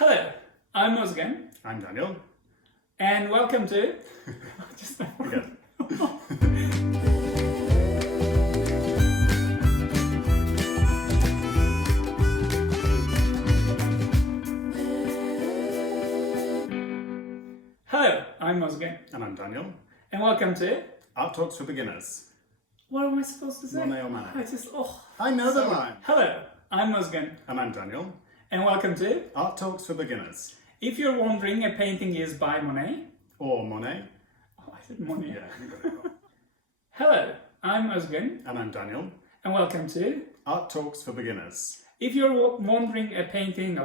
Hello, I'm Özgen. I'm Daniel. And welcome to... Just Again. Hello, I'm Özgen. And I'm Daniel. And welcome to... Art Talks for Beginners. What am I supposed to say? Monet or Manet? I know the sorry. line. Hello, I'm Özgen. And I'm Daniel. And welcome to... Art Talks for Beginners. If you're wondering, a painting is by Monet. Or Monet. Oh, I said Monet. Yeah, you got it wrong. Hello, I'm Özgen. And I'm Daniel. And welcome to... Art Talks for Beginners. If you're wondering, a painting...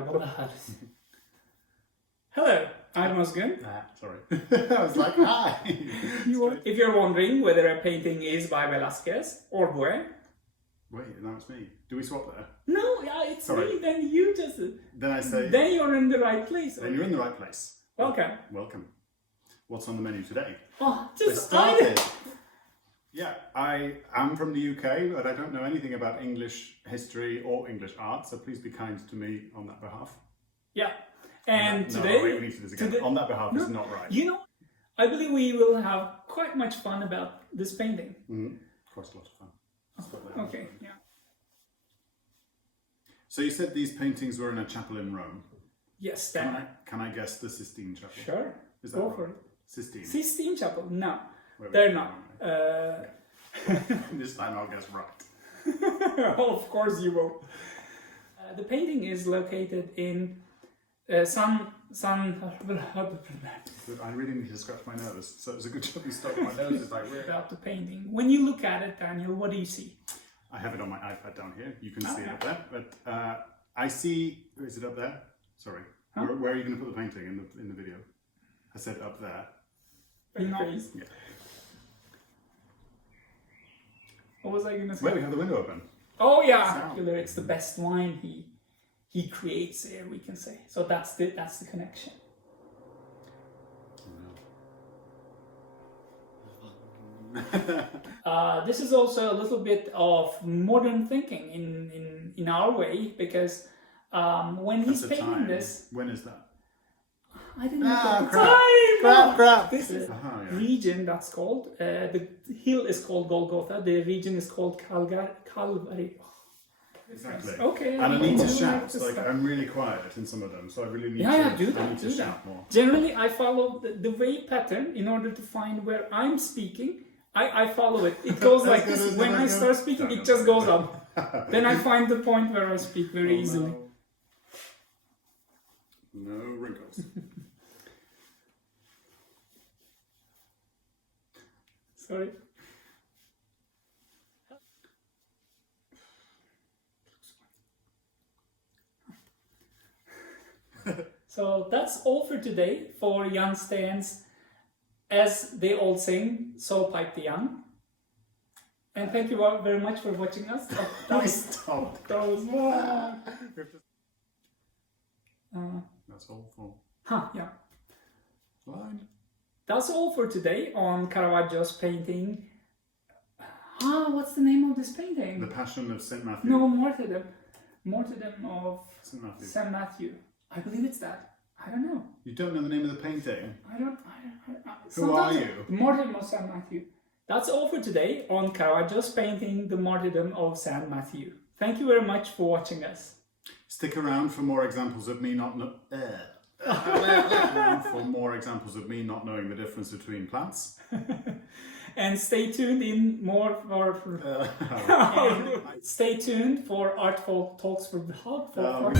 Hello, I'm Özgen. Sorry. I was like, hi. If you're wondering whether a painting is by Velázquez or where... Wait, now it's me. Do we swap there? No, yeah, it's Sorry. me, then you just... Then I say... Then you're in the right place. Then you're in the right place. Welcome. Welcome. What's on the menu today? Oh, We just... started. Yeah, I am from the UK, but I don't know anything about English history or English art, so please be kind to me on that behalf. Yeah. And No, today... wait, we need to do this again. today- On that behalf No, is not right. You know, I believe we will have quite much fun about this painting. Mm-hmm. Quite a lot of fun. Stop there. Okay, yeah. So you said these paintings were in a chapel in Rome. Yes, then. Can I guess the Sistine Chapel? Sure. Is that Go right? for it. Sistine. Sistine Chapel? No, Wait, they're wait, not. This time I'll guess right. Of course you will. The painting is located in San. I really need to scratch my nose, so it's a good job you stopped. My nose is like weird. About the painting. When you look at it, Daniel, what do you see? I have it on my iPad down here. You can see it yeah. up there. But I see. Is it up there? Sorry. Huh? Where are you going to put the painting in the video? I said up there. You know, Yeah. what was I going to say? Wait, we have the window open. Oh yeah, Sound. it's the best line he creates here, we can say. So that's the connection. This is also a little bit of modern thinking in our way, because when he's At the painting time. this, When is that? I didn't know at the crap. time. Crap. This is Aha, yeah. region that's called the hill is called Golgotha. The region is called Calvary. Exactly. Okay. And I need to do shout. like this Like stuff. I'm really quiet in some of them, so I really need Yeah, to. do I that, need to do that. shout more. Generally, I follow the way pattern in order to find where I'm speaking. I follow it. It goes like That's good, this. isn't When it? I start speaking, it just goes up. Then I find the point where I speak very easily. No wrinkles. Sorry. So that's all for today for Jan Steen's, as they all sing, So Pipe the Young. And thank you all very much for watching us. We stopped. That was That's all for yeah. line. That's all for today on Caravaggio's painting. What's the name of this painting? The Passion of Saint Matthew. No, Martyrdom. Martyrdom of Saint Matthew. Saint Matthew. I believe it's that. I don't know. You don't know the name of the painting? Who are you? The Martyrdom of Saint Matthew. That's all for today on Caravaggio's painting, The Martyrdom of Saint Matthew. Thank you very much for watching us. Stick around for more examples of me not for more examples of me not knowing the difference between plants. And stay tuned stay tuned for Artful Talks for the Heart. Oh,